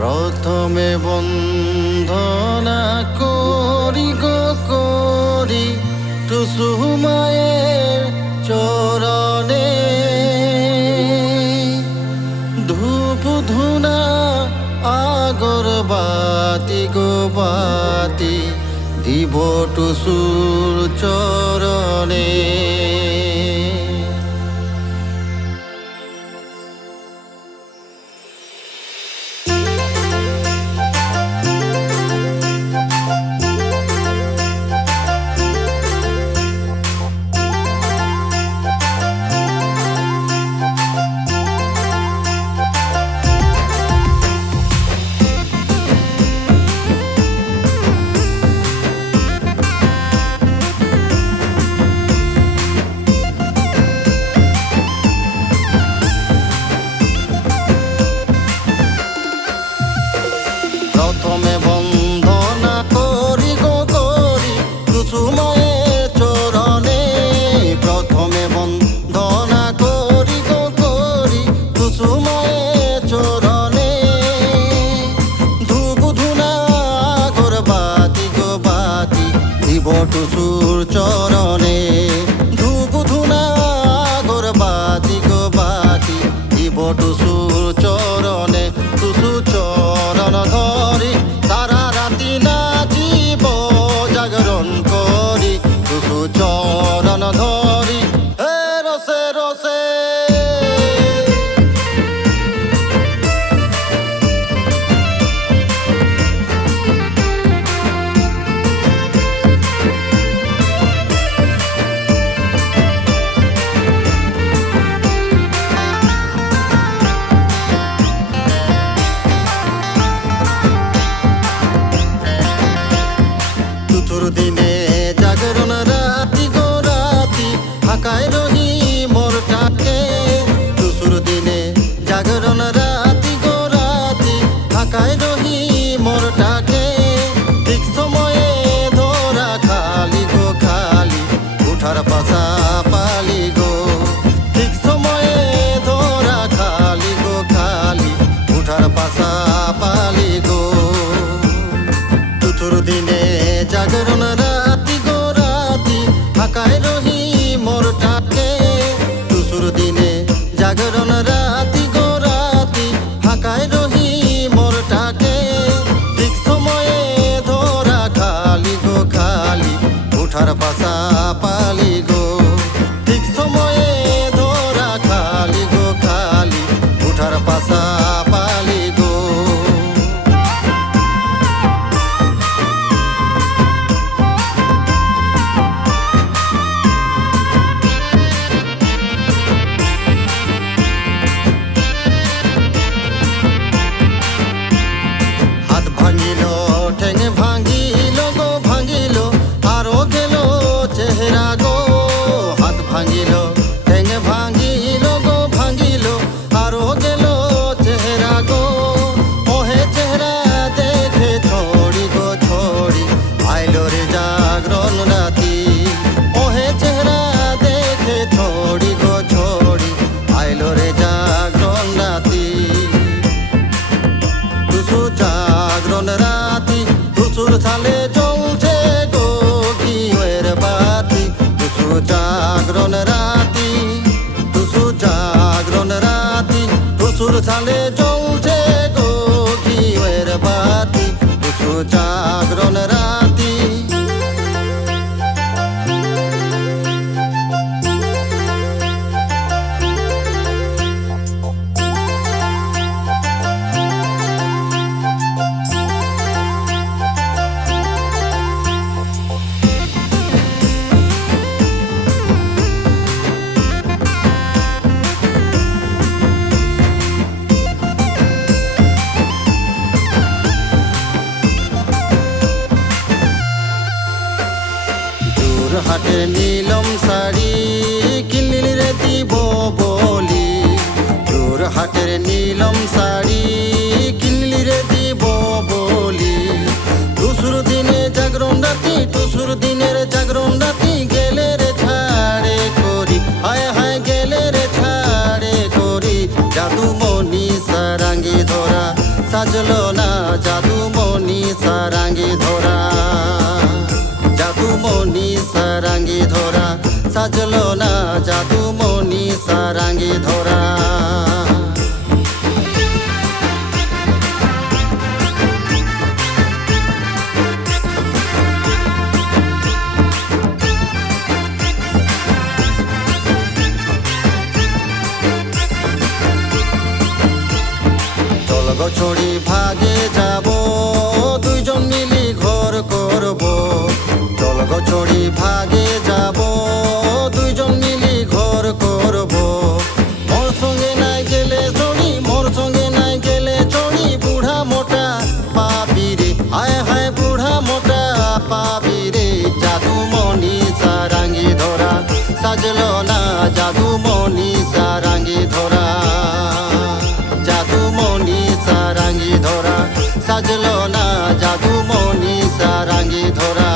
প্রথমে বন্দনা করি গো করি টুসু মায়ের চরণে, ধূপ ধুনা আগরবাতি গো বাতি দিব টুসুর চরণে। প্রথমে বন্দনা করি গো করি টুসু মায়ের চরণে, প্রথমে বন্দনা করি গো করি টুসু মায়ের চরণে, ধূপ ধুনা আগরবাতি গো বাতি দিব টুসুর চরণে, ধূপ ধুনা আগরবাতি গো বাতি দিব টুসুর চরণে। টুসু চরণ ধরি সারা রাতি নাচিব জাগরণ করি, টুসু চরণ ধরি হে রসে রসে। দিনে জাগরণ রাতি গো রাতি ফাঁকায় রহি মোরটাকে, টুসুর দিনে জাগরণ রাতি গো রাতি ফাঁকায় রহি মোরটাকে, ঠিক সময়ে ধরা খালি গো খালি উঠার পাশা পালি গো, ঠিক সময়ে ধরা খালি গো খালি উঠার পাশা পালি গো। টুসুর দিনে জাগরণ রাতি গো রাতি ফাঁকায় রহি মোরটাকে, টুসুর দিনে জাগরণ রাতি গো রাতি ফাঁকায় রহি মোরটাকে, ঠিক সময়ে ধরা খালি গো খালি উঠার পাশা পালি গো, ঠিক সময়ে ধরা খালি গো খালি উঠার পাশা পালি গো। ভাঙিল ঠেঙে ভাঙিল গো ভাঙিল আরো গেল চেহারা গো, হাত ভাঙিল ঠেঙে ভাঙিল গো ভাঙিল আরো গেল চেহারা গো, ওহে চেহারা দেখে ছড়ি গো ছড়ি আইলো রে জাগরণ রাতি, ওহে চেহারা দেখে ছড়ি গো ছড়ি আইলো রে জাগরণ রাতি। টুসু জাগরণ রাতি টুসুর ছালে জ্বলছে গো ঘিয়ের বাতি, টুসু জাগরণ রাতি, টুসু জাগরণ রাতি টুসুর ছালে জ্বলছে গো ঘিয়ের বাতি, টুসু জাগরণ রাতি। সাজলো না জাদু মনি সারাঙ্গি ধরা ছড়ি ভাগে যাব দুইজন মিলি ঘর করব চল গো ছড়ি ভাগে যাব দুইজন মিলি ঘর করব মোর সঙ্গে নাই গেলে চড়ি মোর সঙ্গে নাই গেলে চড়ি বুড়া মোটা পাবি রে হায় হায় বুড়া মোটা পাবি রে জাদু মনি সারাঙ্গি ধরা সাজলো না জাদু মনি সারাঙ্গি ধরা জাদু মনি সারাঙ্গি ধরা সাজলো না জাদু মনি সারাঙ্গি ধরা